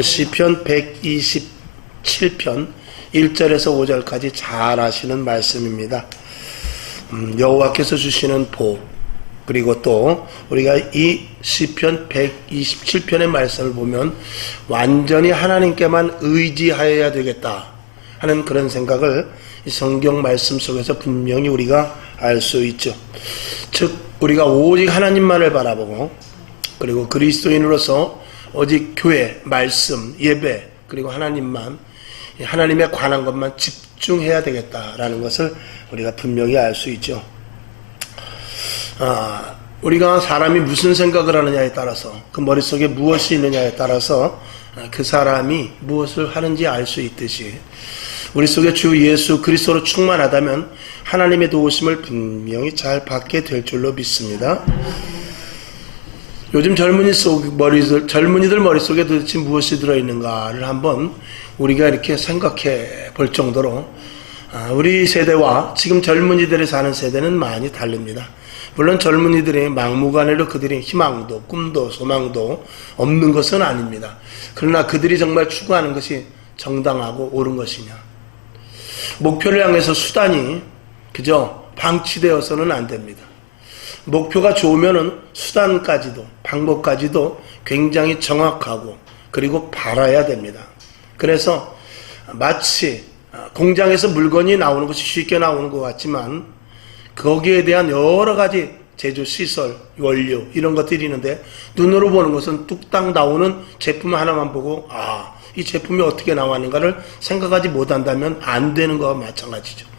오늘 시편 127편 1절에서 5절까지 잘 아시는 말씀입니다. 여호와께서 주시는 복, 그리고 또 우리가 이 시편 127편의 말씀을 보면 완전히 하나님께만 의지하여야 되겠다 하는 그런 생각을 이 성경 말씀 속에서 분명히 우리가 알 수 있죠. 즉 우리가 오직 하나님만을 바라보고, 그리고 그리스도인으로서 오직 교회, 말씀, 예배, 그리고 하나님만, 하나님에 관한 것만 집중해야 되겠다라는 것을 우리가 분명히 알 수 있죠. 우리가 사람이 무슨 생각을 하느냐에 따라서, 그 머릿속에 무엇이 있느냐에 따라서 그 사람이 무엇을 하는지 알 수 있듯이, 우리 속에 주 예수 그리스도로 충만하다면 하나님의 도우심을 분명히 잘 받게 될 줄로 믿습니다. 요즘 젊은이들 머릿속에 도대체 무엇이 들어있는가를 한번 우리가 이렇게 생각해 볼 정도로, 우리 세대와 지금 젊은이들이 사는 세대는 많이 다릅니다. 물론 젊은이들이 막무가내로 그들이 희망도 꿈도 소망도 없는 것은 아닙니다. 그러나 그들이 정말 추구하는 것이 정당하고 옳은 것이냐, 목표를 향해서 수단이 그저 방치되어서는 안 됩니다. 목표가 좋으면은 수단까지도, 방법까지도 굉장히 정확하고 그리고 바라야 됩니다. 그래서 마치 공장에서 물건이 나오는 것이 쉽게 나오는 것 같지만 거기에 대한 여러 가지 제조 시설, 원료 이런 것들이 있는데, 눈으로 보는 것은 뚝딱 나오는 제품 하나만 보고 이 제품이 어떻게 나왔는가를 생각하지 못한다면 안 되는 것과 마찬가지죠.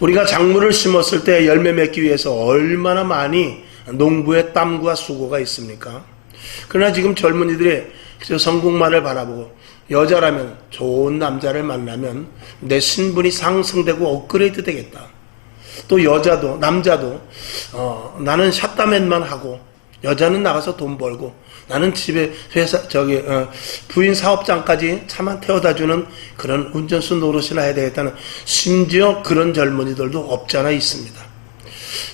우리가 작물을 심었을 때 열매 맺기 위해서 얼마나 많이 농부의 땀과 수고가 있습니까? 그러나 지금 젊은이들이 성공만을 바라보고, 여자라면 좋은 남자를 만나면 내 신분이 상승되고 업그레이드 되겠다. 또 여자도 남자도 나는 샷다맨만 하고 여자는 나가서 돈 벌고 나는 집에 부인 사업장까지 차만 태워다주는 그런 운전수 노릇이나 해야 되겠다는, 심지어 그런 젊은이들도 없잖아 있습니다.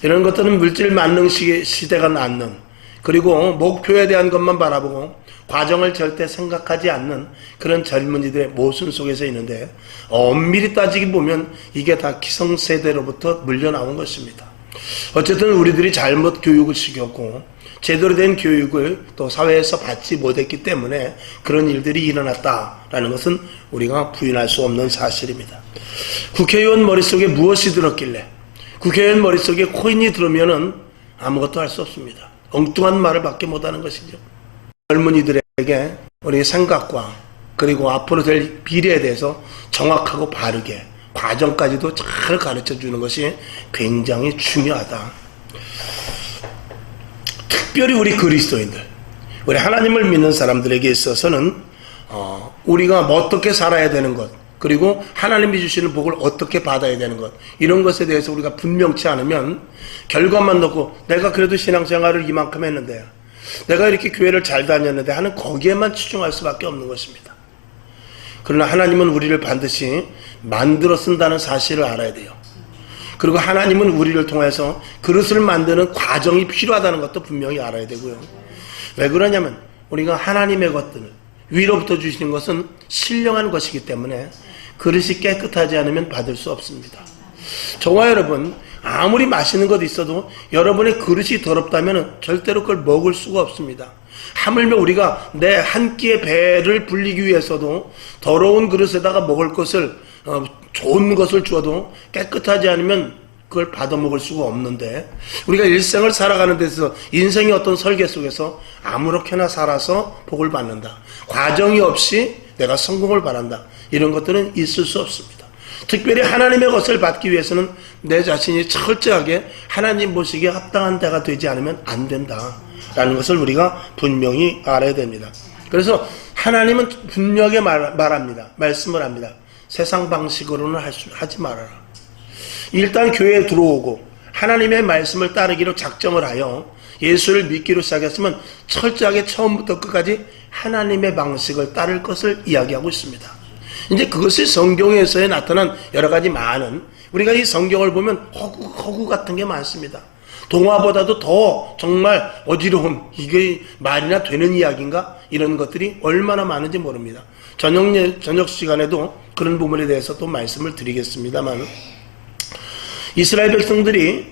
이런 것들은 물질 만능 시대가 낳는, 그리고 목표에 대한 것만 바라보고 과정을 절대 생각하지 않는 그런 젊은이들의 모순 속에서 있는데, 엄밀히 따지기 보면 이게 다 기성세대로부터 물려나온 것입니다. 어쨌든 우리들이 잘못 교육을 시켰고 제대로 된 교육을 또 사회에서 받지 못했기 때문에 그런 일들이 일어났다라는 것은 우리가 부인할 수 없는 사실입니다. 국회의원 머릿속에 무엇이 들었길래, 국회의원 머릿속에 코인이 들으면은 아무것도 할 수 없습니다. 엉뚱한 말을 밖에 못하는 것이죠. 젊은이들에게 우리의 생각과 그리고 앞으로 될 비례에 대해서 정확하고 바르게 과정까지도 잘 가르쳐 주는 것이 굉장히 중요하다. 특별히 우리 그리스도인들, 우리 하나님을 믿는 사람들에게 있어서는 우리가 어떻게 살아야 되는 것, 그리고 하나님이 주시는 복을 어떻게 받아야 되는 것, 이런 것에 대해서 우리가 분명치 않으면 결과만 놓고 내가 그래도 신앙생활을 이만큼 했는데, 내가 이렇게 교회를 잘 다녔는데 하는 거기에만 치중할 수밖에 없는 것입니다. 그러나 하나님은 우리를 반드시 만들어 쓴다는 사실을 알아야 돼요. 그리고 하나님은 우리를 통해서 그릇을 만드는 과정이 필요하다는 것도 분명히 알아야 되고요. 왜 그러냐면 우리가 하나님의 것들을 위로부터 주시는 것은 신령한 것이기 때문에 그릇이 깨끗하지 않으면 받을 수 없습니다. 저와 여러분, 아무리 맛있는 것 있어도 여러분의 그릇이 더럽다면 절대로 그걸 먹을 수가 없습니다. 하물며 우리가 내 한 끼의 배를 불리기 위해서도 더러운 그릇에다가 먹을 것을, 좋은 것을 주어도 깨끗하지 않으면 그걸 받아 먹을 수가 없는데, 우리가 일생을 살아가는 데서 인생의 어떤 설계 속에서 아무렇게나 살아서 복을 받는다, 과정이 없이 내가 성공을 바란다, 이런 것들은 있을 수 없습니다. 특별히 하나님의 것을 받기 위해서는 내 자신이 철저하게 하나님 보시기에 합당한 자가 되지 않으면 안 된다 라는 것을 우리가 분명히 알아야 됩니다. 그래서 하나님은 분명하게 말합니다. 말씀을 합니다. 세상 방식으로는 하지 말아라. 일단 교회에 들어오고 하나님의 말씀을 따르기로 작정을 하여 예수를 믿기로 시작했으면 철저하게 처음부터 끝까지 하나님의 방식을 따를 것을 이야기하고 있습니다. 이제 그것이 성경에서 나타난 여러 가지 많은, 우리가 이 성경을 보면 허구 같은 게 많습니다. 동화보다도 더 정말 어지러운, 이게 말이나 되는 이야기인가? 이런 것들이 얼마나 많은지 모릅니다. 저녁 시간에도 그런 부분에 대해서 또 말씀을 드리겠습니다만, 이스라엘 백성들이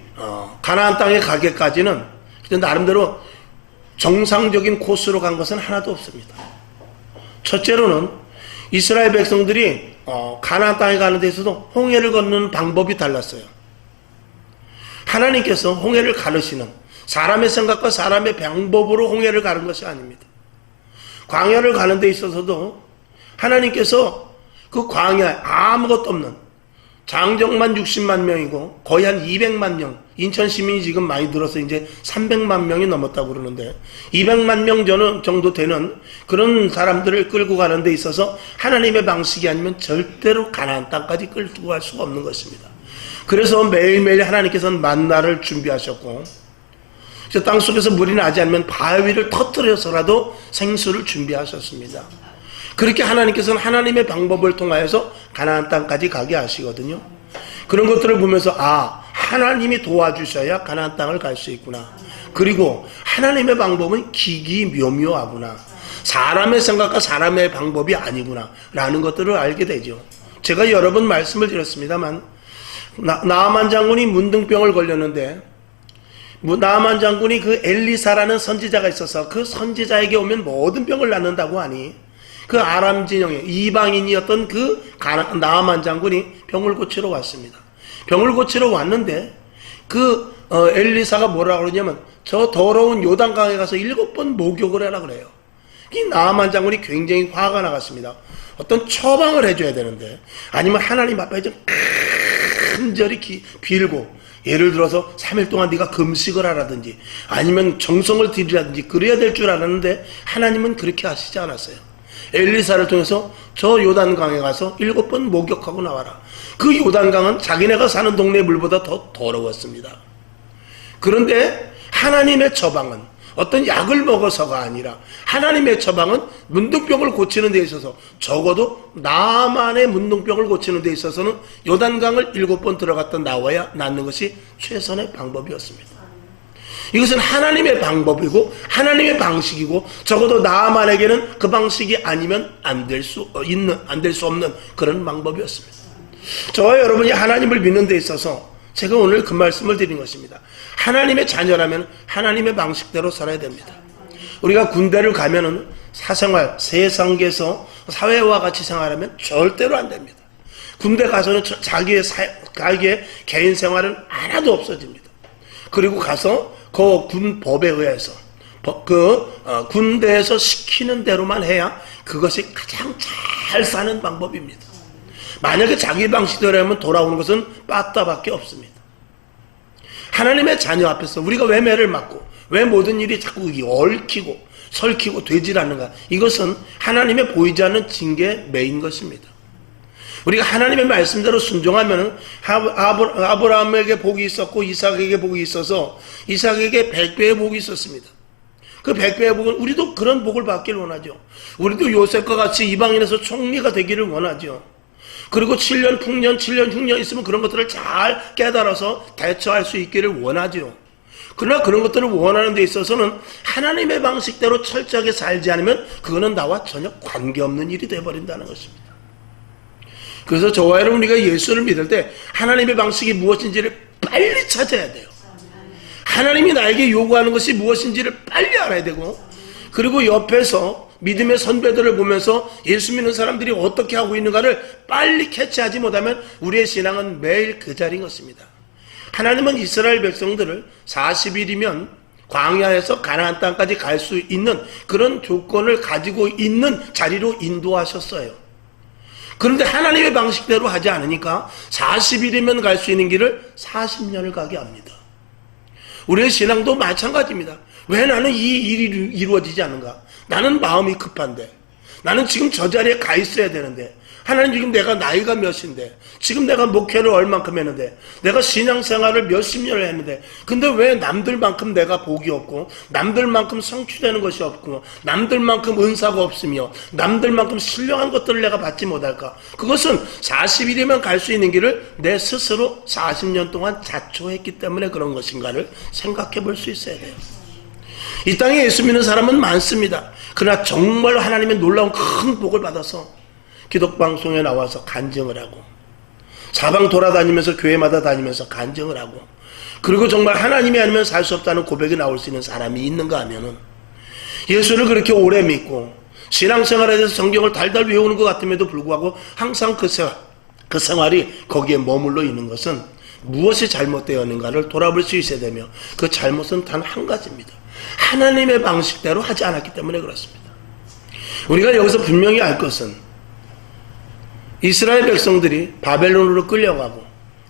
가나안 땅에 가기까지는 나름대로 정상적인 코스로 간 것은 하나도 없습니다. 첫째로는 이스라엘 백성들이 가나안 땅에 가는 데 있어서 홍해를 건너는 방법이 달랐어요. 하나님께서 홍해를 가르시는, 사람의 생각과 사람의 방법으로 홍해를 가는 것이 아닙니다. 광야를 가는 데 있어서도 하나님께서 그 광야에 아무것도 없는 장정만 60만 명이고 거의 한 200만 명, 인천 시민이 지금 많이 늘어서 이제 300만 명이 넘었다고 그러는데 200만 명 정도 되는 그런 사람들을 끌고 가는 데 있어서 하나님의 방식이 아니면 절대로 가나안 땅까지 끌고 갈 수가 없는 것입니다. 그래서 매일매일 하나님께서는 만나를 준비하셨고, 땅 속에서 물이 나지 않으면 바위를 터뜨려서라도 생수를 준비하셨습니다. 그렇게 하나님께서는 하나님의 방법을 통하여서 가나안 땅까지 가게 하시거든요. 그런 것들을 보면서 하나님이 도와주셔야 가나안 땅을 갈 수 있구나. 그리고 하나님의 방법은 기기묘묘하구나. 사람의 생각과 사람의 방법이 아니구나 라는 것들을 알게 되죠. 제가 여러 번 말씀을 드렸습니다만, 나아만 장군이 문둥병을 걸렸는데, 나아만 장군이 그 엘리사라는 선지자가 있어서 그 선지자에게 오면 모든 병을 낫는다고 하니, 그 아람 진영의 이방인이었던 그 나아만 장군이 병을 고치러 왔습니다. 병을 고치러 왔는데 그 엘리사가 뭐라고 그러냐면, 저 더러운 요단강에 가서 7번 목욕을 해라 그래요. 이 나아만 장군이 굉장히 화가 나갔습니다. 어떤 처방을 해줘야 되는데, 아니면 하나님 앞에 좀 간절히 빌고, 예를 들어서 3일 동안 네가 금식을 하라든지 아니면 정성을 들이라든지 그래야 될 줄 알았는데, 하나님은 그렇게 하시지 않았어요. 엘리사를 통해서 저 요단강에 가서 7번 목욕하고 나와라. 그 요단강은 자기네가 사는 동네 물보다 더 더러웠습니다. 그런데 하나님의 처방은 어떤 약을 먹어서가 아니라, 하나님의 처방은 문둥병을 고치는 데 있어서, 적어도 나만의 문둥병을 고치는 데 있어서는 요단강을 7번 들어갔다 나와야 낫는 것이 최선의 방법이었습니다. 이것은 하나님의 방법이고 하나님의 방식이고, 적어도 나만에게는 그 방식이 아니면 안 될 수 없는 그런 방법이었습니다. 저와 여러분이 하나님을 믿는 데 있어서 제가 오늘 그 말씀을 드린 것입니다. 하나님의 자녀라면 하나님의 방식대로 살아야 됩니다. 우리가 군대를 가면은 사생활, 세상에서 사회와 같이 생활하면 절대로 안 됩니다. 군대 가서는 자기의 개인 생활은 하나도 없어집니다. 그리고 가서 그 군법에 의해서 군대에서 시키는 대로만 해야 그것이 가장 잘 사는 방법입니다. 만약에 자기 방식대로라면 돌아오는 것은 빠따밖에 없습니다. 하나님의 자녀 앞에서 우리가 왜 매를 맞고 왜 모든 일이 자꾸 얽히고 설키고 되질 않는가? 이것은 하나님의 보이지 않는 징계에 매인 것입니다. 우리가 하나님의 말씀대로 순종하면 아브라함에게 복이 있었고 이삭에게 복이 있어서 이삭에게 100배의 복이 있었습니다. 그 100배의 복은 우리도 그런 복을 받기를 원하죠. 우리도 요셉과 같이 이방인에서 총리가 되기를 원하죠. 그리고 7년 풍년 7년 흉년 있으면 그런 것들을 잘 깨달아서 대처할 수 있기를 원하죠. 그러나 그런 것들을 원하는 데 있어서는 하나님의 방식대로 철저하게 살지 않으면 그거는 나와 전혀 관계없는 일이 되어버린다는 것입니다. 그래서 저와 여러분, 우리가 예수를 믿을 때 하나님의 방식이 무엇인지를 빨리 찾아야 돼요. 하나님이 나에게 요구하는 것이 무엇인지를 빨리 알아야 되고, 그리고 옆에서 믿음의 선배들을 보면서 예수 믿는 사람들이 어떻게 하고 있는가를 빨리 캐치하지 못하면 우리의 신앙은 매일 그 자리인 것입니다. 하나님은 이스라엘 백성들을 40일이면 광야에서 가나안 땅까지 갈 수 있는 그런 조건을 가지고 있는 자리로 인도하셨어요. 그런데 하나님의 방식대로 하지 않으니까 40일이면 갈 수 있는 길을 40년을 가게 합니다. 우리의 신앙도 마찬가지입니다. 왜 나는 이 일이 이루어지지 않는가? 나는 마음이 급한데, 나는 지금 저 자리에 가 있어야 되는데, 하나님 지금 내가 나이가 몇인데, 지금 내가 목회를 얼만큼 했는데, 내가 신앙생활을 몇십 년을 했는데, 근데 왜 남들만큼 내가 복이 없고, 남들만큼 성취되는 것이 없고, 남들만큼 은사가 없으며, 남들만큼 신령한 것들을 내가 받지 못할까? 그것은 40일이면 갈 수 있는 길을 내 스스로 40년 동안 자초했기 때문에 그런 것인가를 생각해 볼 수 있어야 돼요. 이 땅에 예수 믿는 사람은 많습니다. 그러나 정말 하나님의 놀라운 큰 복을 받아서 기독방송에 나와서 간증을 하고, 사방 돌아다니면서 교회마다 다니면서 간증을 하고, 그리고 정말 하나님이 아니면 살 수 없다는 고백이 나올 수 있는 사람이 있는가 하면은, 예수를 그렇게 오래 믿고 신앙생활에 대해서 성경을 달달 외우는 것 같음에도 불구하고 항상 그 생활이 거기에 머물러 있는 것은 무엇이 잘못되었는가를 돌아볼 수 있어야 되며, 그 잘못은 단 한 가지입니다. 하나님의 방식대로 하지 않았기 때문에 그렇습니다. 우리가 여기서 분명히 알 것은, 이스라엘 백성들이 바벨론으로 끌려가고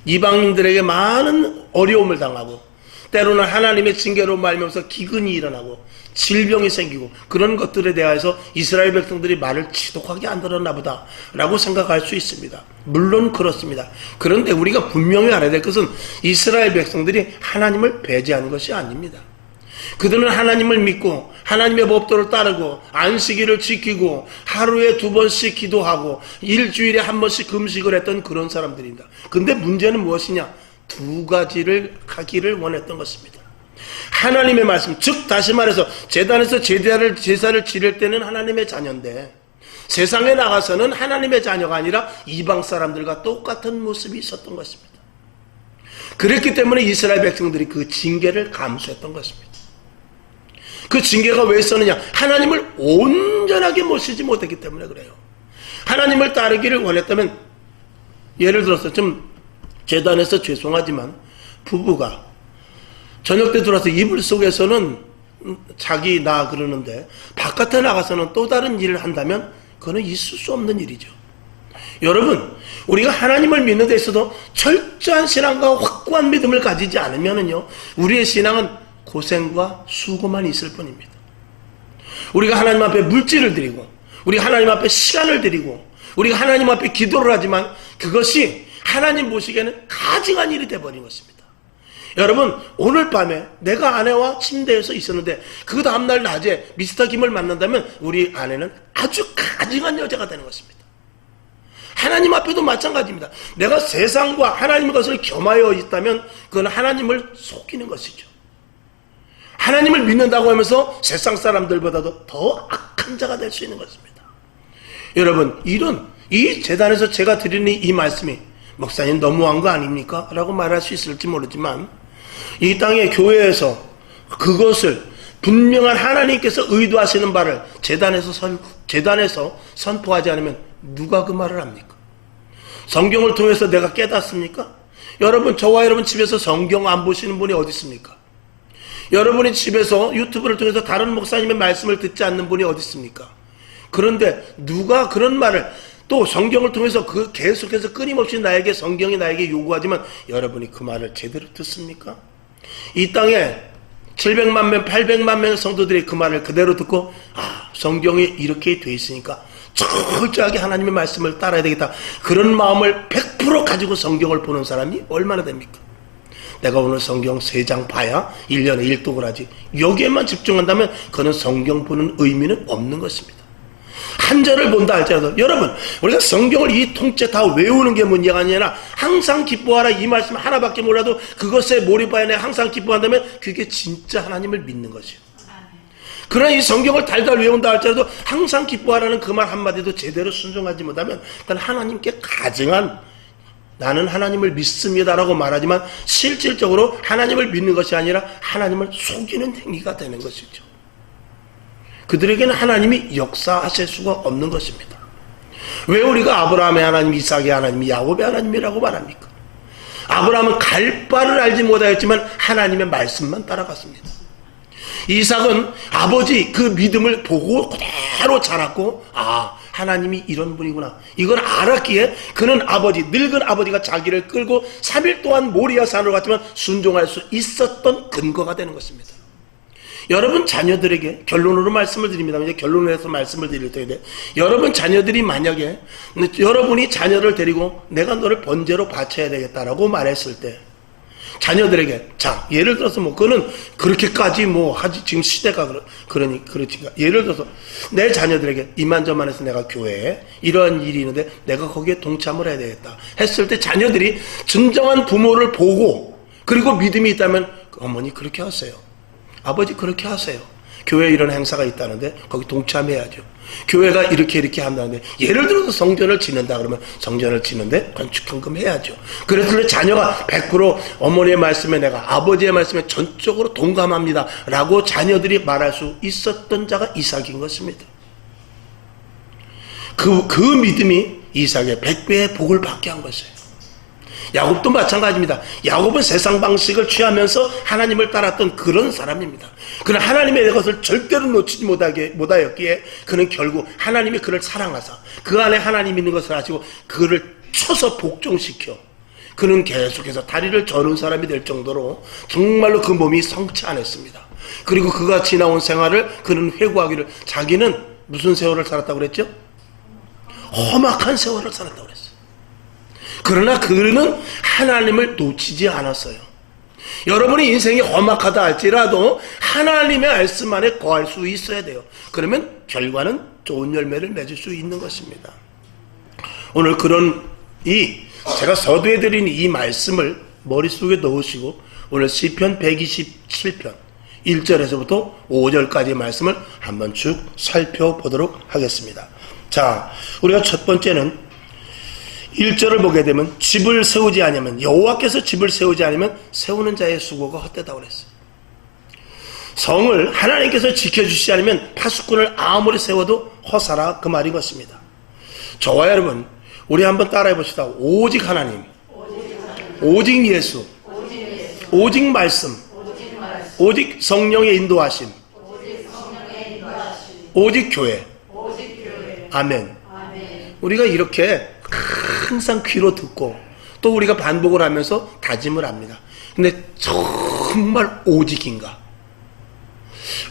이방인들에게 많은 어려움을 당하고, 때로는 하나님의 징계로 말미암아서 기근이 일어나고 질병이 생기고, 그런 것들에 대해서 이스라엘 백성들이 말을 지독하게 안 들었나 보다 라고 생각할 수 있습니다. 물론 그렇습니다. 그런데 우리가 분명히 알아야 될 것은, 이스라엘 백성들이 하나님을 배제하는 것이 아닙니다. 그들은 하나님을 믿고 하나님의 법도를 따르고 안식일을 지키고 하루에 2번씩 기도하고 일주일에 1번씩 금식을 했던 그런 사람들입니다. 근데 문제는 무엇이냐? 2가지를 하기를 원했던 것입니다. 하나님의 말씀, 즉 다시 말해서 제단에서 제사를 지낼 때는 하나님의 자녀인데, 세상에 나가서는 하나님의 자녀가 아니라 이방 사람들과 똑같은 모습이 있었던 것입니다. 그랬기 때문에 이스라엘 백성들이 그 징계를 감수했던 것입니다. 그 징계가 왜 있었느냐? 하나님을 온전하게 모시지 못했기 때문에 그래요. 하나님을 따르기를 원했다면, 예를 들어서 좀 제단에서 죄송하지만 부부가 저녁 때 들어와서 이불 속에서는 자기 나 그러는데 바깥에 나가서는 또 다른 일을 한다면 그거는 있을 수 없는 일이죠. 여러분, 우리가 하나님을 믿는 데 있어도 철저한 신앙과 확고한 믿음을 가지지 않으면은요, 우리의 신앙은 고생과 수고만 있을 뿐입니다. 우리가 하나님 앞에 물질을 드리고, 우리가 하나님 앞에 시간을 드리고, 우리가 하나님 앞에 기도를 하지만 그것이 하나님 보시기에는 가증한 일이 되어버린 것입니다. 여러분, 오늘 밤에 내가 아내와 침대에서 있었는데 그 다음날 낮에 미스터 김을 만난다면 우리 아내는 아주 가증한 여자가 되는 것입니다. 하나님 앞에도 마찬가지입니다. 내가 세상과 하나님의 것을 겸하여 있다면 그건 하나님을 속이는 것이죠. 하나님을 믿는다고 하면서 세상 사람들보다도 더 악한 자가 될 수 있는 것입니다. 여러분, 이 재단에서 제가 드리는 이 말씀이 목사님 너무한 거 아닙니까? 라고 말할 수 있을지 모르지만, 이 땅의 교회에서 그것을 분명한 하나님께서 의도하시는 바를 재단에서 선포하지 않으면 누가 그 말을 합니까? 성경을 통해서 내가 깨닫습니까? 여러분, 저와 여러분 집에서 성경 안 보시는 분이 어디 있습니까? 여러분이 집에서 유튜브를 통해서 다른 목사님의 말씀을 듣지 않는 분이 어디 있습니까? 그런데 누가 그런 말을, 또 성경을 통해서 계속해서 끊임없이 성경이 나에게 요구하지만 여러분이 그 말을 제대로 듣습니까? 이 땅에 700만 명, 800만 명의 성도들이 그 말을 그대로 듣고, 성경이 이렇게 돼 있으니까 철저하게 하나님의 말씀을 따라야 되겠다, 그런 마음을 100% 가지고 성경을 보는 사람이 얼마나 됩니까? 내가 오늘 성경 3장 봐야 1년에 1독을 하지, 여기에만 집중한다면 그는 성경 보는 의미는 없는 것입니다. 한 절을 본다 할지라도, 여러분, 우리가 성경을 이 통째 다 외우는 게 문제가 아니라 항상 기뻐하라, 이 말씀 하나밖에 몰라도 그것에 몰입하여 내가 항상 기뻐한다면 그게 진짜 하나님을 믿는 것이에요. 그러나 이 성경을 달달 외운다 할지라도 항상 기뻐하라는 그 말 한마디도 제대로 순종하지 못하면 그건 하나님께 가증한, 나는 하나님을 믿습니다라고 말하지만 실질적으로 하나님을 믿는 것이 아니라 하나님을 속이는 행위가 되는 것이죠. 그들에게는 하나님이 역사하실 수가 없는 것입니다. 왜 우리가 아브라함의 하나님, 이삭의 하나님, 야곱의 하나님이라고 말합니까? 아브라함은 갈 바를 알지 못하였지만 하나님의 말씀만 따라갔습니다. 이삭은 아버지 그 믿음을 보고 그대로 자랐고, 하나님이 이런 분이구나, 이걸 알았기에 그는 늙은 아버지가 자기를 끌고 3일 동안 모리아 산으로 갔지만 순종할 수 있었던 근거가 되는 것입니다. 여러분 자녀들에게 결론으로 말씀을 드립니다. 이제 결론을 해서 말씀을 드릴 텐데, 여러분 자녀들이 만약에 여러분이 자녀를 데리고 내가 너를 번제로 바쳐야 되겠다라고 말했을 때, 자녀들에게, 자, 예를 들어서 뭐, 그거는 그렇게까지 뭐 하지, 지금 시대가 그러니까. 예를 들어서, 내 자녀들에게 이만저만해서 내가 교회에 이러한 일이 있는데 내가 거기에 동참을 해야 되겠다 했을 때, 자녀들이 진정한 부모를 보고, 그리고 믿음이 있다면, 어머니 그렇게 하세요. 아버지 그렇게 하세요. 교회에 이런 행사가 있다는데 거기 동참해야죠. 교회가 이렇게 한다는데, 예를 들어서 성전을 짓는다 그러면 성전을 짓는데 건축헌금 해야죠. 그래서 자녀가 100% 어머니의 말씀에, 내가 아버지의 말씀에 전적으로 동감합니다 라고 자녀들이 말할 수 있었던 자가 이삭인 것입니다. 그 믿음이 이삭의 100배의 복을 받게 한 것이에요. 야곱도 마찬가지입니다. 야곱은 세상 방식을 취하면서 하나님을 따랐던 그런 사람입니다. 그는 하나님의 것을 절대로 놓치지 못하였기에 그는 결국 하나님이 그를 사랑하사 그 안에 하나님 있는 것을 아시고 그를 쳐서 복종시켜 그는 계속해서 다리를 저는 사람이 될 정도로 정말로 그 몸이 성취안했습니다. 그리고 그가 지나온 생활을 그는 회고하기를, 자기는 무슨 세월을 살았다고 그랬죠? 험악한 세월을 살았다고 그랬어요. 그러나 그는 하나님을 놓치지 않았어요. 여러분이 인생이 험악하다 할지라도 하나님의 말씀 안에 거할 수 있어야 돼요. 그러면 결과는 좋은 열매를 맺을 수 있는 것입니다. 오늘 그런 제가 서두에 드린 이 말씀을 머릿속에 넣으시고 오늘 시편 127편 1절에서부터 5절까지의 말씀을 한번 쭉 살펴보도록 하겠습니다. 자, 우리가 첫 번째는 1절을 보게 되면, 집을 세우지 않으면, 여호와께서 집을 세우지 않으면 세우는 자의 수고가 헛되다고 그랬어요. 성을 하나님께서 지켜주시지 않으면 파수꾼을 아무리 세워도 허사라, 그 말인 것입니다. 저와 여러분, 우리 한번 따라해 봅시다. 오직 하나님, 오직 예수, 오직 말씀, 오직 성령의 인도하심, 오직 교회. 아멘. 우리가 이렇게 항상 귀로 듣고 또 우리가 반복을 하면서 다짐을 합니다. 근데 정말 오직인가?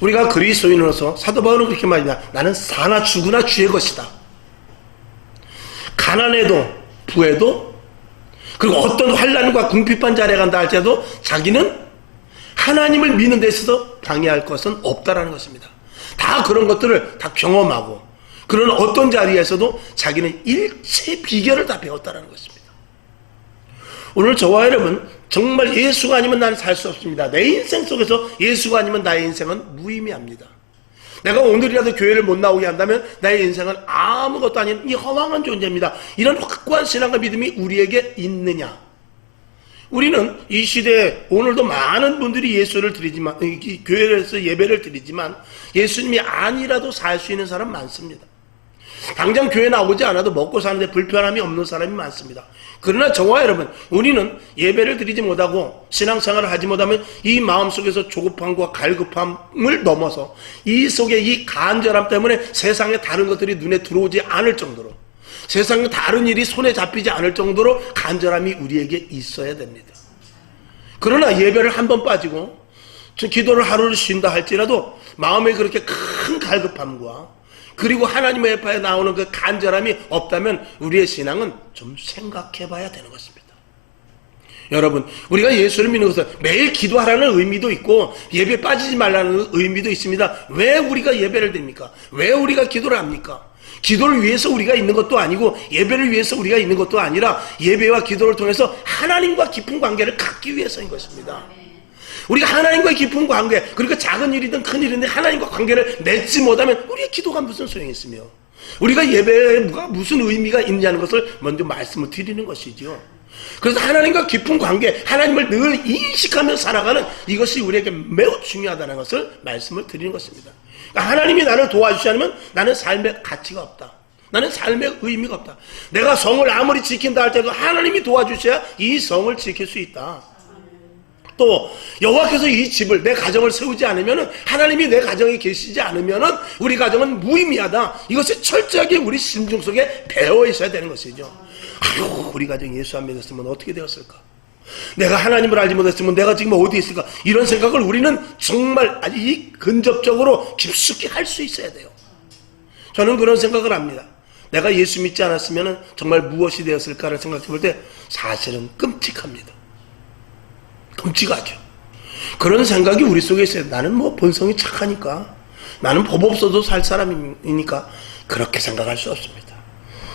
우리가 그리스도인으로서 사도 바울은 그렇게 말합니다. 나는 사나 죽으나 주의 것이다. 가난해도 부해도, 그리고 어떤 환난과 궁핍한 자리에 간다 할지라도 자기는 하나님을 믿는 데 있어서 방해할 것은 없다라는 것입니다. 다 그런 것들을 다 경험하고 그런 어떤 자리에서도 자기는 일체 비결을 다 배웠다는 것입니다. 오늘 저와 여러분, 정말 예수가 아니면 나는 살 수 없습니다. 내 인생 속에서 예수가 아니면 나의 인생은 무의미합니다. 내가 오늘이라도 교회를 못 나오게 한다면 나의 인생은 아무것도 아닌 이 허망한 존재입니다. 이런 확고한 신앙과 믿음이 우리에게 있느냐? 우리는 이 시대에 오늘도 많은 분들이 예수를 드리지만, 교회에서 예배를 드리지만 예수님이 아니라도 살 수 있는 사람 많습니다. 당장 교회 나오지 않아도 먹고 사는데 불편함이 없는 사람이 많습니다. 그러나 저와 여러분, 우리는 예배를 드리지 못하고 신앙생활을 하지 못하면 이 마음속에서 조급함과 갈급함을 넘어서 이 속에 이 간절함 때문에 세상에 다른 것들이 눈에 들어오지 않을 정도로, 세상에 다른 일이 손에 잡히지 않을 정도로 간절함이 우리에게 있어야 됩니다. 그러나 예배를 한 번 빠지고 기도를 하루를 쉰다 할지라도 마음에 그렇게 큰 갈급함과 그리고 하나님의 옆에 나오는 그 간절함이 없다면 우리의 신앙은 좀 생각해 봐야 되는 것입니다. 여러분, 우리가 예수를 믿는 것은 매일 기도하라는 의미도 있고 예배 빠지지 말라는 의미도 있습니다. 왜 우리가 예배를 드립니까? 왜 우리가 기도를 합니까? 기도를 위해서 우리가 있는 것도 아니고 예배를 위해서 우리가 있는 것도 아니라 예배와 기도를 통해서 하나님과 깊은 관계를 갖기 위해서인 것입니다. 우리가 하나님과의 깊은 관계, 그러니까 작은 일이든 큰 일이든 하나님과 관계를 맺지 못하면 우리의 기도가 무슨 소용이 있으며 우리가 예배에 무슨 의미가 있냐는 것을 먼저 말씀을 드리는 것이죠. 그래서 하나님과 깊은 관계, 하나님을 늘 인식하며 살아가는 이것이 우리에게 매우 중요하다는 것을 말씀을 드리는 것입니다. 그러니까 하나님이 나를 도와주지 않으면 나는 삶의 가치가 없다. 나는 삶의 의미가 없다. 내가 성을 아무리 지킨다 할 때도 하나님이 도와주셔야 이 성을 지킬 수 있다. 또 여호와께서 이 집을, 내 가정을 세우지 않으면, 하나님이 내 가정에 계시지 않으면 우리 가정은 무의미하다. 이것이 철저하게 우리 심중 속에 배어 있어야 되는 것이죠. 아유, 우리 가정 예수 안 믿었으면 어떻게 되었을까? 내가 하나님을 알지 못했으면 내가 지금 어디에 있을까? 이런 생각을 우리는 정말 아주 근접적으로 깊숙이 할 수 있어야 돼요. 저는 그런 생각을 합니다. 내가 예수 믿지 않았으면 정말 무엇이 되었을까를 생각해 볼 때 사실은 끔찍합니다. 끔찍하죠. 그런 생각이 우리 속에 있어요. 나는 뭐 본성이 착하니까, 나는 법 없어도 살 사람이니까 그렇게 생각할 수 없습니다.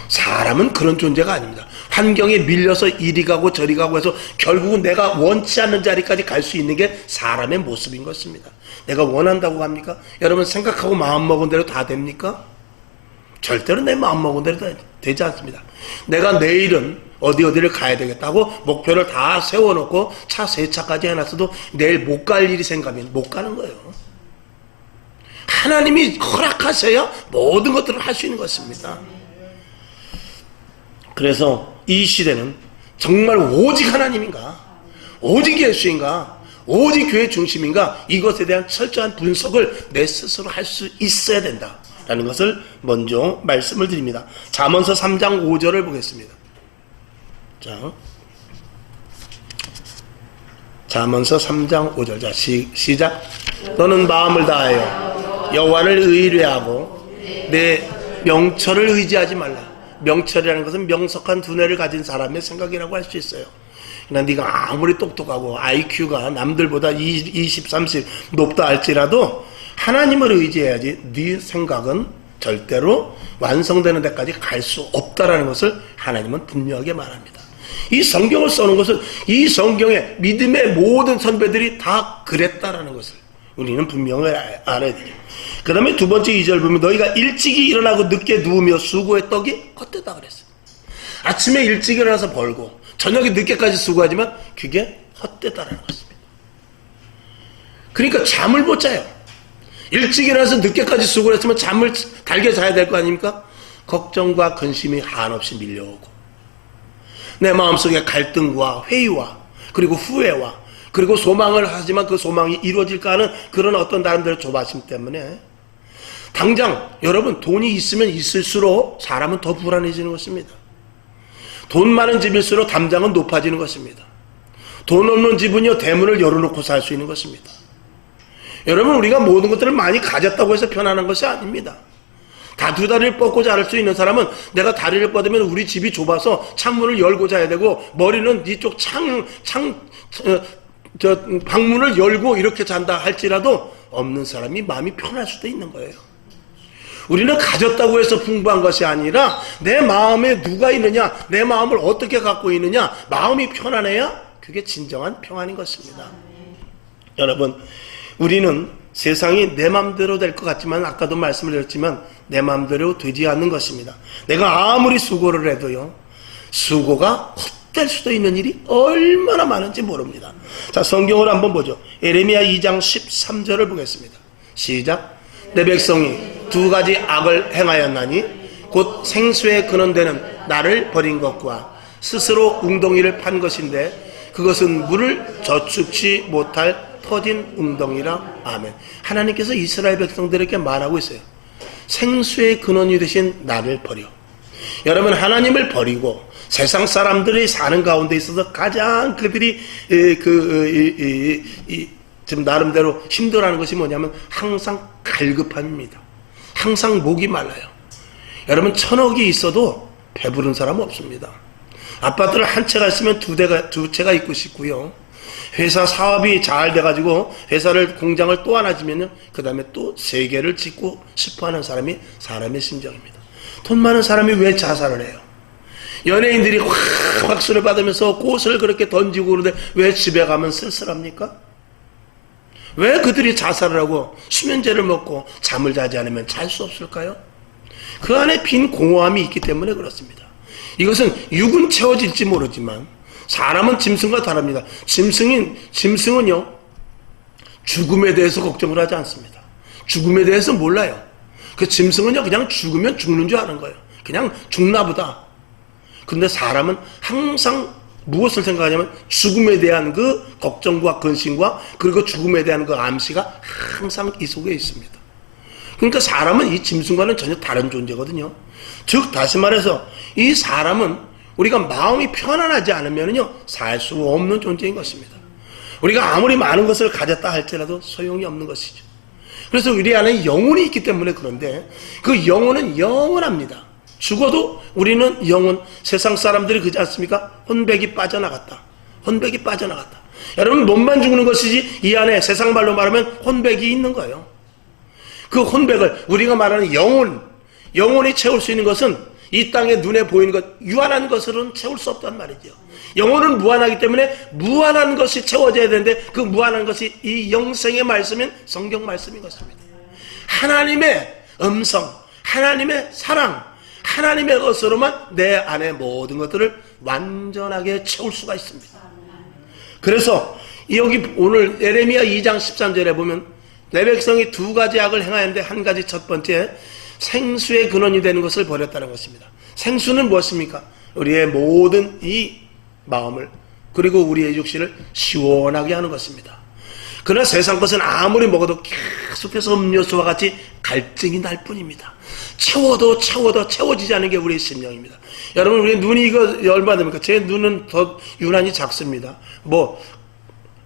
사람은 그런 존재가 아닙니다. 환경에 밀려서 이리 가고 저리 가고 해서 결국은 내가 원치 않는 자리까지 갈 수 있는 게 사람의 모습인 것입니다. 내가 원한다고 합니까? 여러분 생각하고 마음먹은 대로 다 됩니까? 절대로 내 마음먹은 대로 다 되지 않습니다. 내가 내일은 어디를 가야 되겠다고 목표를 다 세워놓고 차 3차까지 해놨어도 내일 못 갈 일이 생각하면 못 가는 거예요. 하나님이 허락하셔야 모든 것들을 할 수 있는 것입니다. 그래서 이 시대는 정말 오직 하나님인가, 오직 예수인가, 오직 교회 중심인가, 이것에 대한 철저한 분석을 내 스스로 할 수 있어야 된다라는 것을 먼저 말씀을 드립니다. 잠언서 3장 5절을 보겠습니다. 자, 잠언서 3장 5절. 자, 시작. 너는 마음을 다하여 여호와를 의뢰하고 내 명철을 의지하지 말라. 명철이라는 것은 명석한 두뇌를 가진 사람의 생각이라고 할 수 있어요. 그러나 네가 아무리 똑똑하고 IQ가 남들보다 20, 30 높다 할지라도 하나님을 의지해야지 네 생각은 절대로 완성되는 데까지 갈 수 없다라는 것을 하나님은 분명하게 말합니다. 이 성경을 써놓은 것은 이 성경의 믿음의 모든 선배들이 다 그랬다라는 것을 우리는 분명히 알아야 되죠. 그 다음에 두 번째 2절 보면 너희가 일찍이 일어나고 늦게 누우며 수고의 떡이 헛되다 그랬어요. 아침에 일찍 일어나서 벌고 저녁에 늦게까지 수고하지만 그게 헛되다라는 것입니다. 그러니까 잠을 못 자요. 일찍 일어나서 늦게까지 수고를 했으면 잠을 달게 자야 될 거 아닙니까? 걱정과 근심이 한없이 밀려오고 내 마음속에 갈등과 회의와 그리고 후회와 그리고 소망을 하지만 그 소망이 이루어질까 하는 그런 어떤 나름대로 조바심 때문에 당장 여러분 돈이 있으면 있을수록 사람은 더 불안해지는 것입니다. 돈 많은 집일수록 담장은 높아지는 것입니다. 돈 없는 집은요 대문을 열어놓고 살 수 있는 것입니다. 여러분 우리가 모든 것들을 많이 가졌다고 해서 편안한 것이 아닙니다. 다 두 다리를 뻗고 자를 수 있는 사람은 내가 다리를 뻗으면 우리 집이 좁아서 창문을 열고 자야 되고 머리는 이쪽 방문을 열고 이렇게 잔다 할지라도 없는 사람이 마음이 편할 수도 있는 거예요. 우리는 가졌다고 해서 풍부한 것이 아니라 내 마음에 누가 있느냐, 내 마음을 어떻게 갖고 있느냐, 마음이 편안해야 그게 진정한 평안인 것입니다. 여러분 우리는 세상이 내 마음대로 될 것 같지만 아까도 말씀을 드렸지만 내 마음대로 되지 않는 것입니다. 내가 아무리 수고를 해도요 수고가 헛될 수도 있는 일이 얼마나 많은지 모릅니다. 자, 성경을 한번 보죠. 에레미야 2장 13절을 보겠습니다. 시작. 내 백성이 두 가지 악을 행하였나니 곧 생수의 근원되는 나를 버린 것과 스스로 웅덩이를 판 것인데 그것은 물을 저축치 못할 터진 웅덩이라. 아멘. 하나님께서 이스라엘 백성들에게 말하고 있어요. 생수의 근원이 되신 나를 버려. 여러분 하나님을 버리고 세상 사람들이 사는 가운데 있어서 가장 그들이 지금 나름대로 힘들어하는 것이 뭐냐면 항상 갈급함입니다. 항상 목이 말라요. 여러분 1000억이 있어도 배부른 사람은 없습니다. 아파트를 한 채가 있으면 두 채가 있고 싶고요. 회사 사업이 잘 돼가지고 회사를 공장을 또 하나 지면요 그 다음에 또 3개를 짓고 싶어하는 사람이 사람의 심정입니다. 돈 많은 사람이 왜 자살을 해요? 연예인들이 확 박수를 받으면서 꽃을 그렇게 던지고 그러는데 왜 집에 가면 쓸쓸합니까? 왜 그들이 자살을 하고 수면제를 먹고 잠을 자지 않으면 잘 수 없을까요? 그 안에 빈 공허함이 있기 때문에 그렇습니다. 이것은 육은 채워질지 모르지만 사람은 짐승과 다릅니다. 짐승은요 죽음에 대해서 걱정을 하지 않습니다. 죽음에 대해서 몰라요. 그 짐승은요 그냥 죽으면 죽는 줄 아는 거예요. 그냥 죽나 보다. 근데 사람은 항상 무엇을 생각하냐면 죽음에 대한 그 걱정과 근심과 그리고 죽음에 대한 그 암시가 항상 이 속에 있습니다. 그러니까 사람은 이 짐승과는 전혀 다른 존재거든요. 즉 다시 말해서 이 사람은 우리가 마음이 편안하지 않으면요 살 수 없는 존재인 것입니다. 우리가 아무리 많은 것을 가졌다 할지라도 소용이 없는 것이죠. 그래서 우리 안에 영혼이 있기 때문에 그런데 그 영혼은 영원합니다. 죽어도 우리는 영혼, 세상 사람들이 그지 않습니까? 혼백이 빠져나갔다. 혼백이 빠져나갔다. 여러분 몸만 죽는 것이지 이 안에 세상 말로 말하면 혼백이 있는 거예요. 그 혼백을 우리가 말하는 영혼이 채울 수 있는 것은 이 땅에 눈에 보이는 것, 유한한 것으로는 채울 수 없단 말이죠. 영혼은 무한하기 때문에 무한한 것이 채워져야 되는데 그 무한한 것이 이 영생의 말씀인 성경 말씀인 것입니다. 하나님의 음성, 하나님의 사랑, 하나님의 것으로만 내 안에 모든 것들을 완전하게 채울 수가 있습니다. 그래서 여기 오늘 예레미야 2장 13절에 보면 내 백성이 두 가지 악을 행하였는데 한 가지 첫 번째 생수의 근원이 되는 것을 버렸다는 것입니다. 생수는 무엇입니까? 우리의 모든 이 마음을 그리고 우리의 육신을 시원하게 하는 것입니다. 그러나 세상 것은 아무리 먹어도 계속해서 음료수와 같이 갈증이 날 뿐입니다. 채워도 채워지지 않는 게 우리의 심령입니다. 여러분 우리 눈이 이거 얼마 됩니까? 제 눈은 더 유난히 작습니다. 뭐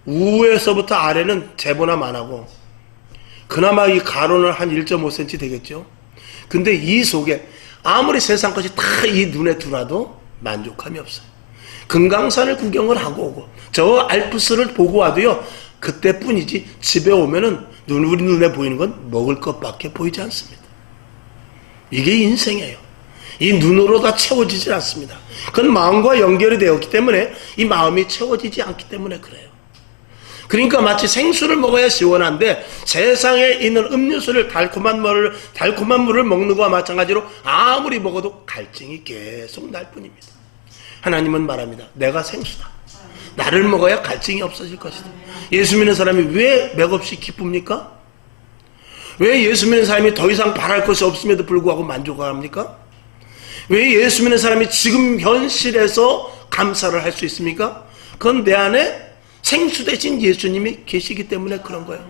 우에서부터 아래는 제보나만 하고 그나마 이 가로는 한 1.5cm 되겠죠. 근데 이 속에 아무리 세상 것이 다 이 눈에 들어와도 만족함이 없어요. 금강산을 구경을 하고 오고 저 알프스를 보고 와도요 그때뿐이지 집에 오면은 우리 눈에 보이는 건 먹을 것밖에 보이지 않습니다. 이게 인생이에요. 이 눈으로 다 채워지지 않습니다. 그건 마음과 연결이 되었기 때문에 이 마음이 채워지지 않기 때문에 그래요. 그러니까 마치 생수를 먹어야 시원한데 세상에 있는 음료수를 달콤한 물을 먹는 것과 마찬가지로 아무리 먹어도 갈증이 계속 날 뿐입니다. 하나님은 말합니다. 내가 생수다. 나를 먹어야 갈증이 없어질 것이다. 예수 믿는 사람이 왜 맥없이 기쁩니까? 왜 예수 믿는 사람이 더 이상 바랄 것이 없음에도 불구하고 만족을 합니까? 왜 예수 믿는 사람이 지금 현실에서 감사를 할 수 있습니까? 그건 내 안에 생수 대신 예수님이 계시기 때문에 그런 거예요.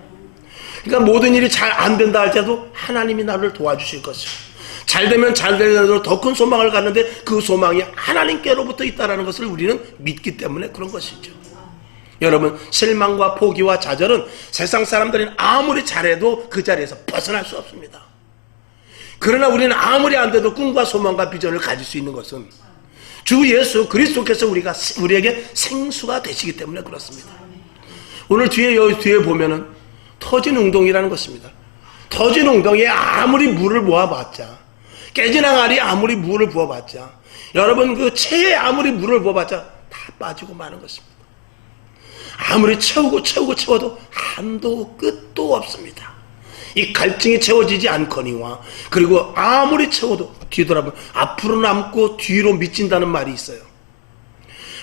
그러니까 모든 일이 잘 안 된다 할때도 하나님이 나를 도와주실 것이고 잘 되면 잘 되는 더 큰 소망을 갖는데 그 소망이 하나님께로부터 있다는 것을 우리는 믿기 때문에 그런 것이죠. 여러분 실망과 포기와 좌절은 세상 사람들은 아무리 잘해도 그 자리에서 벗어날 수 없습니다. 그러나 우리는 아무리 안 돼도 꿈과 소망과 비전을 가질 수 있는 것은 주 예수 그리스도께서 우리에게 생수가 되시기 때문에 그렇습니다. 오늘 뒤에 보면은 터진 웅덩이라는 것입니다. 터진 웅덩이에 아무리 물을 모아봤자 깨진 항아리에 아무리 물을 부어봤자 여러분 그 체에 아무리 물을 부어봤자 다 빠지고 마는 것입니다. 아무리 채워도 한도 끝도 없습니다. 이 갈증이 채워지지 않거니와 그리고 아무리 채워도 뒤돌아보면 앞으로 남고 뒤로 미친다는 말이 있어요.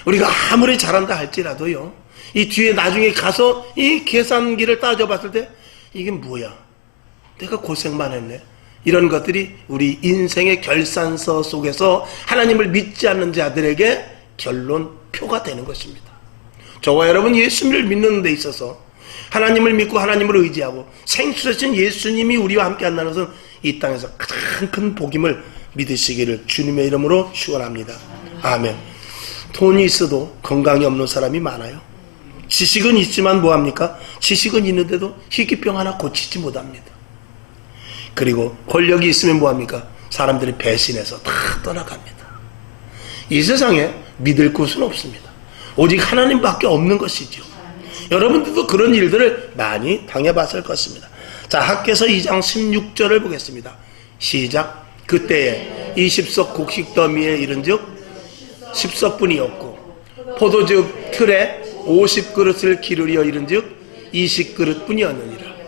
우리가 아무리 잘한다 할지라도요 이 뒤에 나중에 가서 이 계산기를 따져봤을 때 이게 뭐야 내가 고생만 했네 이런 것들이 우리 인생의 결산서 속에서 하나님을 믿지 않는 자들에게 결론표가 되는 것입니다. 저와 여러분 예수님을 믿는 데 있어서 하나님을 믿고 하나님을 의지하고 생수 되신 예수님이 우리와 함께 한다는 것은 이 땅에서 가장 큰 복임을 믿으시기를 주님의 이름으로 축원합니다. 아멘. 돈이 있어도 건강이 없는 사람이 많아요. 지식은 있지만 뭐합니까? 지식은 있는데도 희귀병 하나 고치지 못합니다. 그리고 권력이 있으면 뭐합니까? 사람들이 배신해서 다 떠나갑니다. 이 세상에 믿을 곳은 없습니다. 오직 하나님밖에 없는 것이죠. 여러분들도 그런 일들을 많이 당해봤을 것입니다. 자, 학개서 2장 16절을 보겠습니다. 시작. 그때에 20석 곡식 더미에 이른즉 10석뿐이었고 포도즙 틀에 50그릇을 기르려 이른즉 20그릇뿐이었느니라.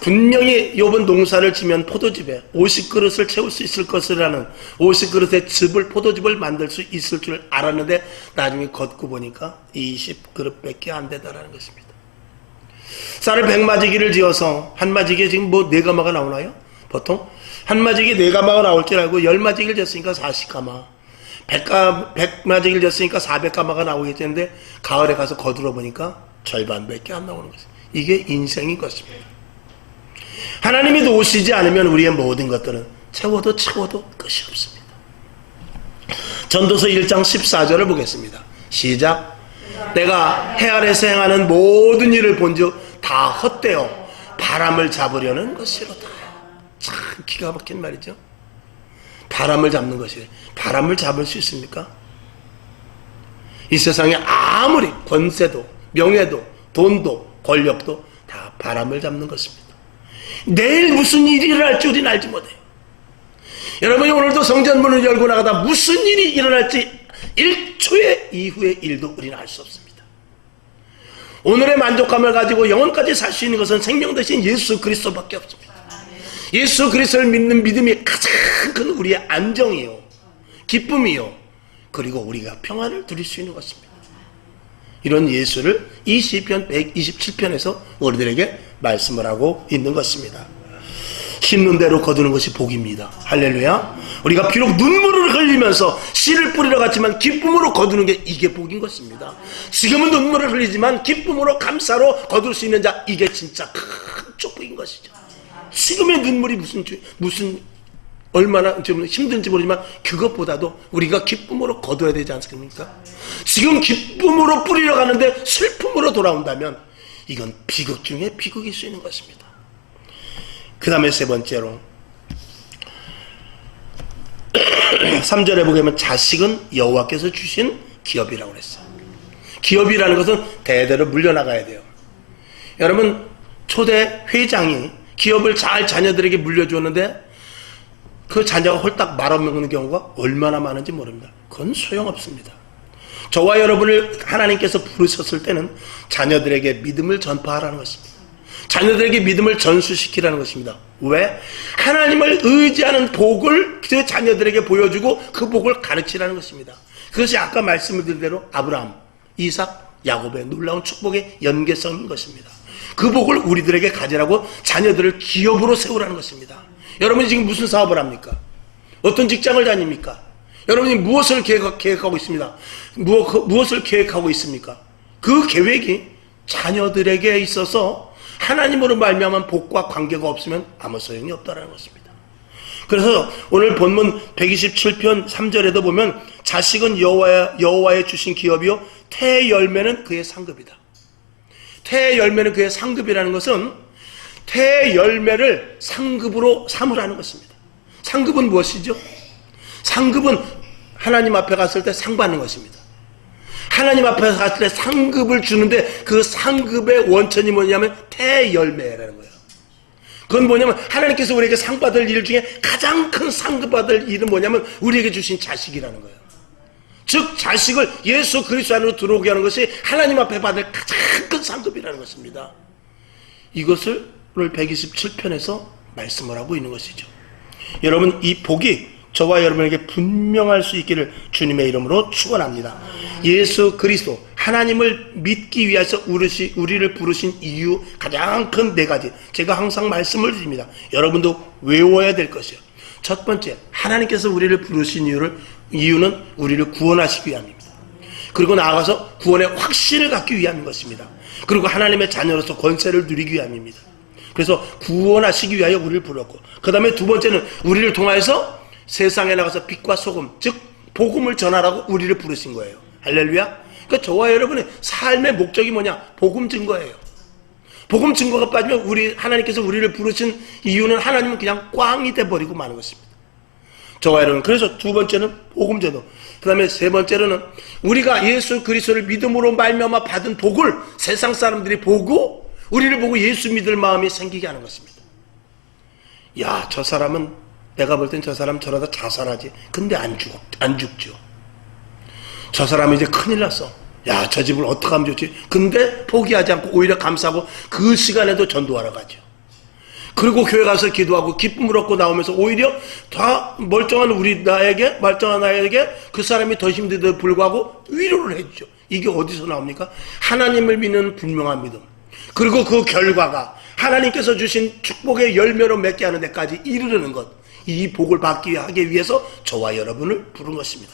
분명히 욥은 농사를 지면 포도즙에 50그릇을 채울 수 있을 것이라는 50그릇의 즙을 포도즙을 만들 수 있을 줄 알았는데 나중에 걷고 보니까 20그릇밖에 안 되다라는 것입니다. 쌀을 100마지기를 지어서 한 마지기에 지금 뭐 4가마가 나오나요? 보통 한 마지기에 4가마가 나올 줄 알고 10마지기를 졌으니까 40가마 100마지기를 졌으니까 400가마가 나오겠는데 가을에 가서 거들어 보니까 절반밖에 안 나오는 것입니다. 이게 인생인 것입니다. 하나님이 도우시지 않으면 우리의 모든 것들은 채워도 끝이 없습니다. 전도서 1장 14절을 보겠습니다. 시작. 내가 해 아래서 행하는 모든 일을 본즉 다 헛되어 바람을 잡으려는 것이로다. 참 기가 막힌 말이죠. 바람을 잡는 것이래. 바람을 잡을 수 있습니까? 이 세상에 아무리 권세도 명예도 돈도 권력도 다 바람을 잡는 것입니다. 내일 무슨 일이 일어날지 우리는 알지 못해요. 여러분이 오늘도 성전문을 열고 나가다 무슨 일이 일어날지 1초의 이후의 일도 우리는 알 수 없습니다. 오늘의 만족감을 가지고 영원까지 살 수 있는 것은 생명 대신 예수 그리스도밖에 없습니다. 예수 그리스도를 믿는 믿음이 가장 큰 우리의 안정이요, 기쁨이요, 그리고 우리가 평안을 누릴 수 있는 것입니다. 이런 예수를 이 시편 127편에서 우리들에게 말씀을 하고 있는 것입니다. 심는 대로 거두는 것이 복입니다. 할렐루야. 우리가 비록 눈물을 흘리면서 씨를 뿌리러 갔지만 기쁨으로 거두는 게 이게 복인 것입니다. 지금은 눈물을 흘리지만 기쁨으로 감사로 거둘 수 있는 자, 이게 진짜 큰 축복인 것이죠. 지금의 눈물이 무슨 얼마나 좀 힘든지 모르지만 그것보다도 우리가 기쁨으로 거둬야 되지 않습니까? 지금 기쁨으로 뿌리러 가는데 슬픔으로 돌아온다면 이건 비극 중에 비극일 수 있는 것입니다. 그 다음에 세 번째로 3절에 보게 되면 자식은 여호와께서 주신 기업이라고 그랬어요. 기업이라는 것은 대대로 물려나가야 돼요. 여러분, 초대 회장이 기업을 잘 자녀들에게 물려주었는데 그 자녀가 홀딱 말아먹는 경우가 얼마나 많은지 모릅니다. 그건 소용없습니다. 저와 여러분을 하나님께서 부르셨을 때는 자녀들에게 믿음을 전파하라는 것입니다. 자녀들에게 믿음을 전수시키라는 것입니다. 왜? 하나님을 의지하는 복을 그 자녀들에게 보여주고 그 복을 가르치라는 것입니다. 그것이 아까 말씀드린 대로 아브라함, 이삭, 야곱의 놀라운 축복의 연계성인 것입니다. 그 복을 우리들에게 가지라고 자녀들을 기업으로 세우라는 것입니다. 여러분이 지금 무슨 사업을 합니까? 어떤 직장을 다닙니까? 여러분이 무엇을 계획하고 있습니다. 무엇을 계획하고 있습니까? 그 계획이 자녀들에게 있어서 하나님으로 말미암은 복과 관계가 없으면 아무 소용이 없다는 것입니다. 그래서 오늘 본문 127편 3절에도 보면 자식은 여호와의 주신 기업이요 태의 열매는 그의 상급이다. 태의 열매는 그의 상급이라는 것은 태의 열매를 상급으로 삼으라는 것입니다. 상급은 무엇이죠? 상급은 하나님 앞에 갔을 때 상 받는 것입니다. 하나님 앞에 갔을 때 상급을 주는데 그 상급의 원천이 뭐냐면 태의 열매라는 거예요. 그건 뭐냐면 하나님께서 우리에게 상 받을 일 중에 가장 큰 상급 받을 일은 뭐냐면 우리에게 주신 자식이라는 거예요. 즉 자식을 예수 그리스도 안으로 들어오게 하는 것이 하나님 앞에 받을 가장 큰 상급이라는 것입니다. 이것을 오늘 127편에서 말씀을 하고 있는 것이죠. 여러분, 이 복이 저와 여러분에게 분명할 수 있기를 주님의 이름으로 축원합니다. 예수 그리스도 하나님을 믿기 위해서 우리를 부르신 이유 가장 큰 네 가지 제가 항상 말씀을 드립니다. 여러분도 외워야 될 것이요. 첫 번째, 하나님께서 우리를 부르신 이유는 우리를 구원하시기 위함입니다. 그리고 나아가서 구원의 확신을 갖기 위함인 것입니다. 그리고 하나님의 자녀로서 권세를 누리기 위함입니다. 그래서 구원하시기 위하여 우리를 불렀고, 그 다음에 두 번째는 우리를 통하여서 세상에 나가서 빛과 소금, 즉 복음을 전하라고 우리를 부르신 거예요. 할렐루야. 그러니까 저와 여러분의 삶의 목적이 뭐냐? 복음 증거예요. 복음 증거가 빠지면 하나님께서 우리를 부르신 이유는 하나님은 그냥 꽝이 돼버리고 마는 것입니다. 저와 여러분, 그래서 두 번째는 복음 전도, 그 다음에 세 번째로는 우리가 예수 그리스도를 믿음으로 말미암아 받은 복을 세상 사람들이 보고 우리를 보고 예수 믿을 마음이 생기게 하는 것입니다. 야, 저 사람은 내가 볼 땐 저 사람 저러다 자살하지. 근데 안 죽죠. 저 사람이 이제 큰일 났어. 야, 저 집을 어떻게 하면 좋지? 근데 포기하지 않고 오히려 감사하고 그 시간에도 전도하러 가죠. 그리고 교회 가서 기도하고 기쁨을 얻고 나오면서 오히려 다 멀쩡한 나에게 그 사람이 더 힘든데도 불구하고 위로를 해주죠. 이게 어디서 나옵니까? 하나님을 믿는 분명한 믿음. 그리고 그 결과가 하나님께서 주신 축복의 열매로 맺게 하는 데까지 이르르는 것. 이 복을 받기 하기 위해서 저와 여러분을 부른 것입니다.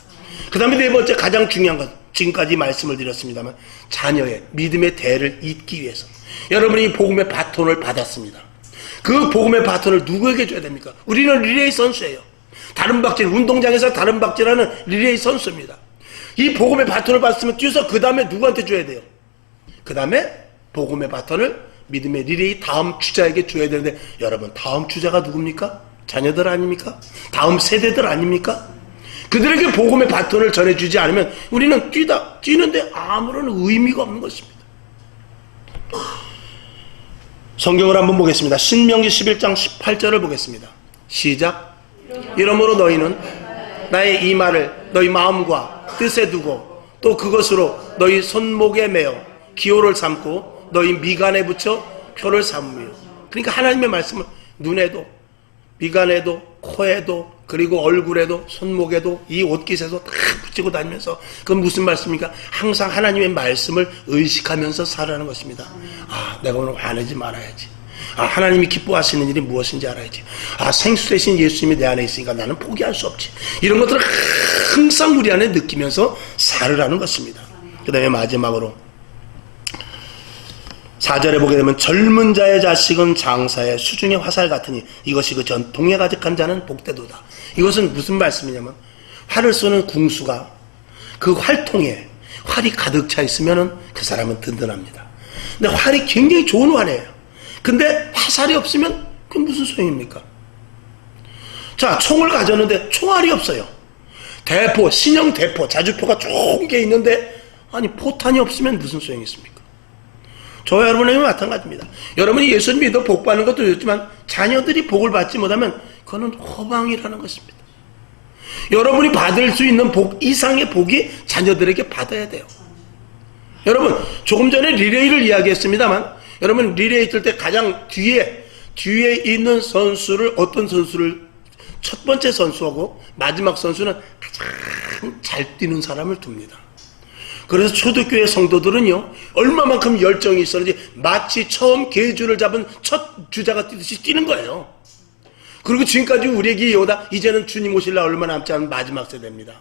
그 다음에 네 번째 가장 중요한 것, 지금까지 말씀을 드렸습니다만 자녀의 믿음의 대를 잇기 위해서 여러분이 복음의 바톤을 받았습니다. 그 복음의 바톤을 누구에게 줘야 됩니까? 우리는 리레이 선수예요. 다른박질, 운동장에서 다른박질하는 리레이 선수입니다. 이 복음의 바톤을 받았으면 뛰어서 그 다음에 누구한테 줘야 돼요? 그 다음에 복음의 바톤을 믿음의 리레이 다음 주자에게 줘야 되는데, 여러분 다음 주자가 누굽니까? 자녀들 아닙니까? 다음 세대들 아닙니까? 그들에게 복음의 바톤을 전해주지 않으면 우리는 뛰는데 아무런 의미가 없는 것입니다. 성경을 한번 보겠습니다. 신명기 11장 18절을 보겠습니다. 시작. 이러므로 너희는 나의 이 말을 너희 마음과 뜻에 두고 또 그것으로 너희 손목에 매어 기호를 삼고 너희 미간에 붙여 표를 삼으며. 그러니까 하나님의 말씀을 눈에도 미간에도 코에도 그리고 얼굴에도 손목에도 이 옷깃에도 다 붙이고 다니면서, 그건 무슨 말씀입니까? 항상 하나님의 말씀을 의식하면서 살아가는 것입니다. 아, 내가 오늘 화내지 말아야지. 아, 하나님이 기뻐하시는 일이 무엇인지 알아야지. 아, 생수 대신 예수님이 내 안에 있으니까 나는 포기할 수 없지. 이런 것들을 항상 우리 안에 느끼면서 살으라는 것입니다. 그 다음에 마지막으로 4절에 보게 되면 젊은 자의 자식은 장사의 수중의 화살 같으니 이것이 그 전통에 가득한 자는 복되도다. 이것은 무슨 말씀이냐면, 활을 쏘는 궁수가 그 활통에 활이 가득 차 있으면 그 사람은 든든합니다. 근데 활이 굉장히 좋은 활이에요. 근데 화살이 없으면 그게 무슨 소용입니까? 자, 총을 가졌는데 총알이 없어요. 대포, 신형 대포, 자주포가 좋은 게 있는데 아니 포탄이 없으면 무슨 소용이 있습니까? 저와 여러분에게 마찬가지입니다. 여러분이 예수님 믿어 복 받는 것도 좋지만 자녀들이 복을 받지 못하면 그거는 허망이라는 것입니다. 여러분이 받을 수 있는 복 이상의 복이 자녀들에게 받아야 돼요. 여러분, 조금 전에 리레이를 이야기했습니다만, 여러분 리레이 뜰 때 가장 뒤에 있는 선수를, 어떤 선수를, 첫 번째 선수하고 마지막 선수는 가장 잘 뛰는 사람을 둡니다. 그래서 초대교회 성도들은요, 얼마만큼 열정이 있었는지 마치 처음 계주를 잡은 첫 주자가 뛰듯이 뛰는 거예요. 그리고 지금까지 우리에게 이어오다 이제는 주님 오실 날 얼마 남지 않은 마지막 세대입니다.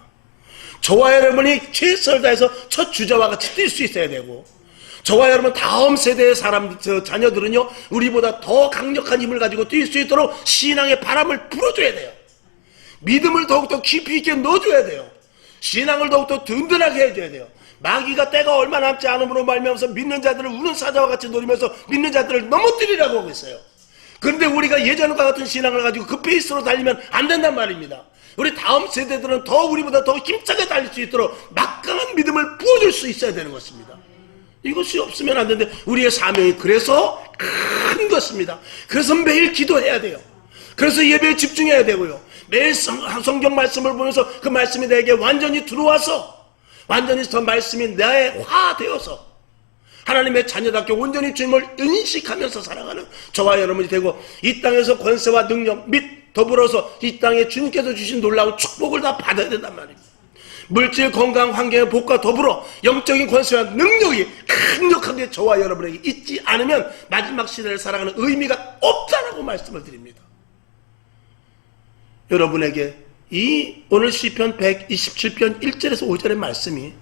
저와 여러분이 최선을 다해서 첫 주자와 같이 뛸 수 있어야 되고, 저와 여러분 다음 세대의 자녀들은요, 우리보다 더 강력한 힘을 가지고 뛸 수 있도록 신앙의 바람을 불어줘야 돼요. 믿음을 더욱더 깊이 있게 넣어줘야 돼요. 신앙을 더욱더 든든하게 해줘야 돼요. 마귀가 때가 얼마 남지 않음으로 말미암아서 믿는 자들을 우는 사자와 같이 노리면서 믿는 자들을 넘어뜨리라고 하고 있어요. 그런데 우리가 예전과 같은 신앙을 가지고 그 페이스로 달리면 안 된단 말입니다. 우리 다음 세대들은 더 우리보다 더 힘차게 달릴 수 있도록 막강한 믿음을 부어줄 수 있어야 되는 것입니다. 이것이 없으면 안 되는데 우리의 사명이 그래서 큰 것입니다. 그래서 매일 기도해야 돼요. 그래서 예배에 집중해야 되고요. 매일 성경 말씀을 보면서 그 말씀이 내게 완전히 들어와서, 완전히 저 말씀이 나의 화 되어서 하나님의 자녀답게 온전히 주님을 인식하면서 살아가는 저와 여러분이 되고, 이 땅에서 권세와 능력 및 더불어서 이 땅에 주님께서 주신 놀라운 축복을 다 받아야 된단 말입니다. 물질, 건강, 환경의 복과 더불어 영적인 권세와 능력이 강력하게 저와 여러분에게 있지 않으면 마지막 시대를 살아가는 의미가 없다라고 말씀을 드립니다. 여러분에게 이 오늘 시편 127편 1절에서 5절의 말씀이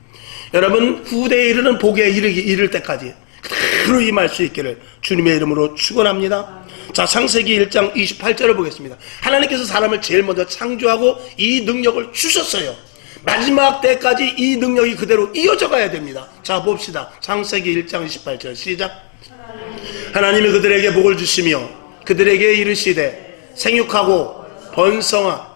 여러분 후대에 이르는 복에 이를 때까지 그대로 임할 수 있기를 주님의 이름으로 축원합니다. 자, 창세기 1장 28절을 보겠습니다. 하나님께서 사람을 제일 먼저 창조하고 이 능력을 주셨어요. 마지막 때까지 이 능력이 그대로 이어져 가야 됩니다. 자, 봅시다. 창세기 1장 28절 시작. 하나님이 그들에게 복을 주시며 그들에게 이르시되 생육하고 번성하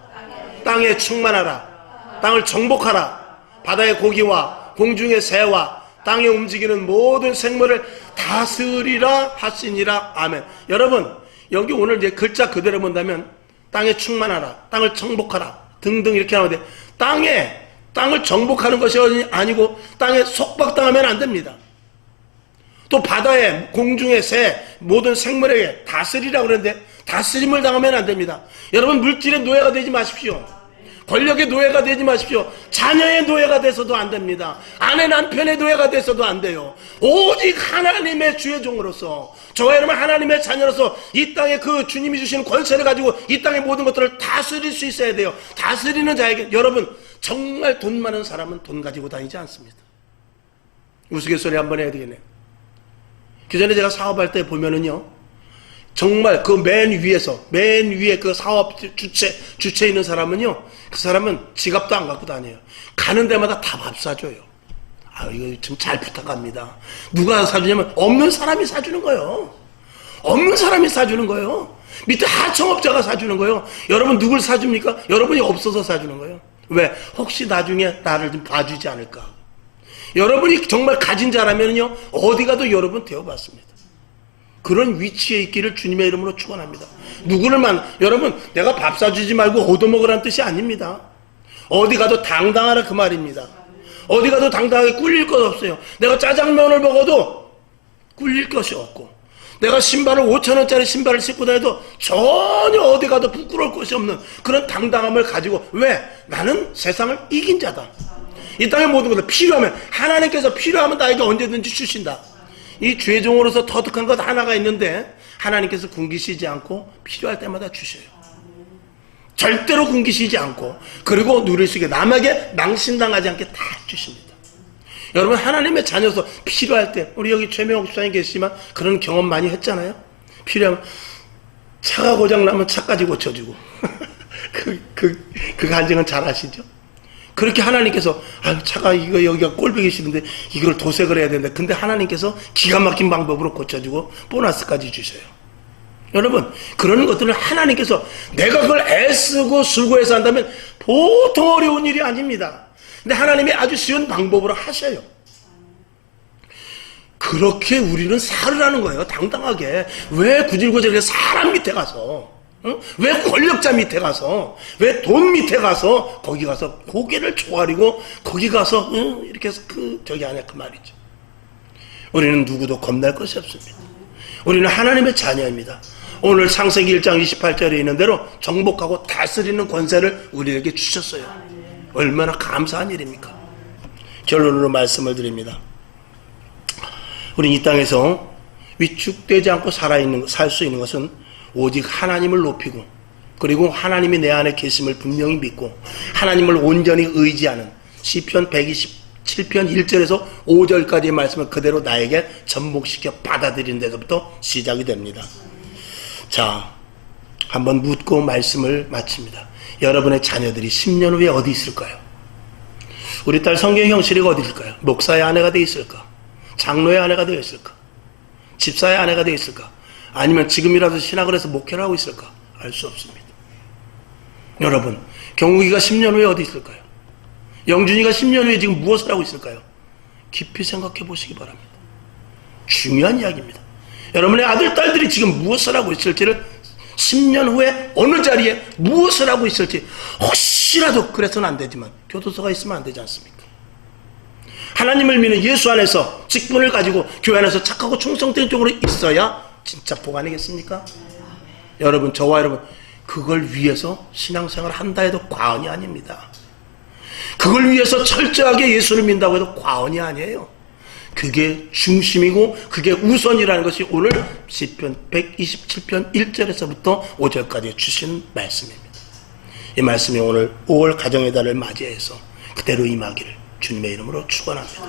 땅에 충만하라. 땅을 정복하라. 바다의 고기와 공중의 새와 땅에 움직이는 모든 생물을 다스리라 하시니라. 아멘. 여러분, 여기 오늘 이제 글자 그대로 본다면 땅에 충만하라, 땅을 정복하라 등등 이렇게 나오는데, 땅을 정복하는 것이 아니고 땅에 속박당하면 안 됩니다. 또 바다에 공중의 새 모든 생물에게 다스리라고 그러는데 다스림을 당하면 안 됩니다. 여러분, 물질의 노예가 되지 마십시오. 권력의 노예가 되지 마십시오. 자녀의 노예가 돼서도 안 됩니다. 아내 남편의 노예가 돼서도 안 돼요. 오직 하나님의 주의 종으로서, 저와 여러분 하나님의 자녀로서 이 땅에 그 주님이 주시는 권세를 가지고 이 땅의 모든 것들을 다스릴 수 있어야 돼요. 다스리는 자에게, 여러분 정말 돈 많은 사람은 돈 가지고 다니지 않습니다. 우스갯소리 한번 해야 되겠네요. 그 전에 제가 사업할 때 보면은요, 정말 그 맨 위에 그 사업 주체 있는 사람은요, 그 사람은 지갑도 안 갖고 다녀요. 가는 데마다 다 밥 사줘요. 아, 이거 좀 잘 부탁합니다. 누가 사주냐면 없는 사람이 사주는 거예요. 없는 사람이 사주는 거예요. 밑에 하청업자가 사주는 거예요. 여러분 누굴 사줍니까? 여러분이 없어서 사주는 거예요. 왜? 혹시 나중에 나를 좀 봐주지 않을까. 여러분이 정말 가진 자라면요, 어디 가도 여러분 되어봤습니다. 그런 위치에 있기를 주님의 이름으로 축원합니다. 여러분 내가 밥 사주지 말고 얻어먹으라는 뜻이 아닙니다. 어디 가도 당당하라 그 말입니다. 어디 가도 당당하게 꿀릴 것 없어요. 내가 짜장면을 먹어도 꿀릴 것이 없고, 내가 신발을 5,000원짜리 신발을 신고 다녀도 전혀 어디 가도 부끄러울 것이 없는 그런 당당함을 가지고, 왜? 나는 세상을 이긴 자다. 이 땅의 모든 것을 필요하면, 하나님께서 필요하면 나에게 언제든지 주신다. 이 죄종으로서 터득한 것 하나가 있는데, 하나님께서 굶기시지 않고 필요할 때마다 주셔요. 절대로 굶기시지 않고, 그리고 누릴 수 있게 남에게 망신당하지 않게 다 주십니다. 여러분, 하나님의 자녀서 필요할 때, 우리 여기 최명옥 집사님 계시지만 그런 경험 많이 했잖아요. 필요하면 차가 고장나면 차까지 고쳐주고 그 간증은 잘 아시죠? 그렇게 하나님께서, 차가 이거 여기가 꼴보기 싫은데 이걸 도색을 해야 되는데, 근데 하나님께서 기가 막힌 방법으로 고쳐주고 보너스까지 주셔요. 여러분, 그런 것들을 하나님께서, 내가 그걸 애쓰고 수고해서 한다면 보통 어려운 일이 아닙니다. 근데 하나님이 아주 쉬운 방법으로 하셔요. 그렇게 우리는 살으라는 거예요. 당당하게. 왜 구질구질하게 사람 밑에 가서, 왜 권력자 밑에 가서, 왜 돈 밑에 가서, 거기 가서 고개를 조아리고, 거기 가서 이렇게 해서 저기 안에 그 말이죠. 우리는 누구도 겁날 것이 없습니다. 우리는 하나님의 자녀입니다. 오늘 창세기 1장 28절에 있는 대로 정복하고 다스리는 권세를 우리에게 주셨어요. 얼마나 감사한 일입니까? 결론으로 말씀을 드립니다. 우리 이 땅에서 위축되지 않고 살 수 있는 것은 오직 하나님을 높이고, 그리고 하나님이 내 안에 계심을 분명히 믿고, 하나님을 온전히 의지하는 시편 127편 1절에서 5절까지의 말씀을 그대로 나에게 접목시켜 받아들이는 데서부터 시작이 됩니다. 자, 한번 묻고 말씀을 마칩니다. 여러분의 자녀들이 10년 후에 어디 있을까요? 우리 딸 성경 형실이가 어디 있을까요? 목사의 아내가 되어 있을까? 장로의 아내가 되어 있을까? 집사의 아내가 되어 있을까? 아니면 지금이라도 신학을 해서 목회를 하고 있을까? 알 수 없습니다. 여러분, 경욱이가 10년 후에 어디 있을까요? 영준이가 10년 후에 지금 무엇을 하고 있을까요? 깊이 생각해 보시기 바랍니다. 중요한 이야기입니다. 여러분의 아들, 딸들이 지금 무엇을 하고 있을지를, 10년 후에 어느 자리에 무엇을 하고 있을지, 혹시라도 그래서는 안 되지만 교도소가 있으면 안 되지 않습니까? 하나님을 믿는 예수 안에서 직분을 가지고 교회 안에서 착하고 충성된 쪽으로 있어야 진짜 복 아니겠습니까? 여러분, 저와 여러분, 그걸 위해서 신앙생활을 한다 해도 과언이 아닙니다. 그걸 위해서 철저하게 예수를 믿는다고 해도 과언이 아니에요. 그게 중심이고 그게 우선이라는 것이 오늘 시편 127편 1절에서부터 5절까지 주신 말씀입니다. 이 말씀이 오늘 5월 가정의 달을 맞이해서 그대로 임하기를 주님의 이름으로 축원합니다.